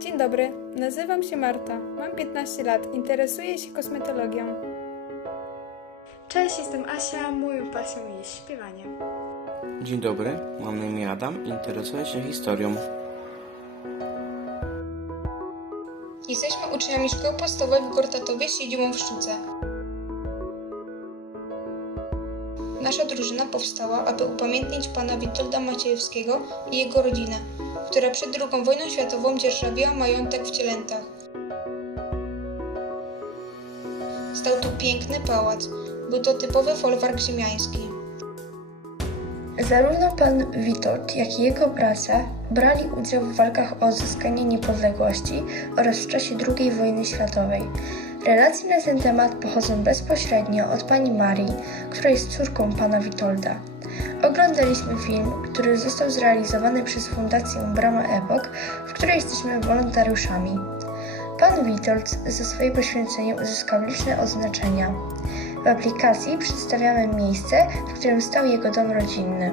Dzień dobry, nazywam się Marta, mam 15 lat, interesuję się kosmetologią. Cześć, jestem Asia, moją pasją jest śpiewanie. Dzień dobry, mam na imię Adam, interesuję się historią. Jesteśmy uczniami szkoły podstawowej w Gortatowie z siedzibą w Sztuce. Nasza drużyna powstała, aby upamiętnić pana Witolda Maciejewskiego i jego rodzinę, która przed II wojną światową dzierżawiła majątek w Cielętach. Stał tu piękny pałac. Był to typowy folwark ziemiański. Zarówno pan Witold, jak i jego bracia brali udział w walkach o odzyskanie niepodległości oraz w czasie II wojny światowej. Relacje na ten temat pochodzą bezpośrednio od pani Marii, która jest córką pana Witolda. Oglądaliśmy film, który został zrealizowany przez Fundację Brama Epok, w której jesteśmy wolontariuszami. Pan Witold za swoje poświęcenie uzyskał liczne odznaczenia. W aplikacji przedstawiamy miejsce, w którym stał jego dom rodzinny.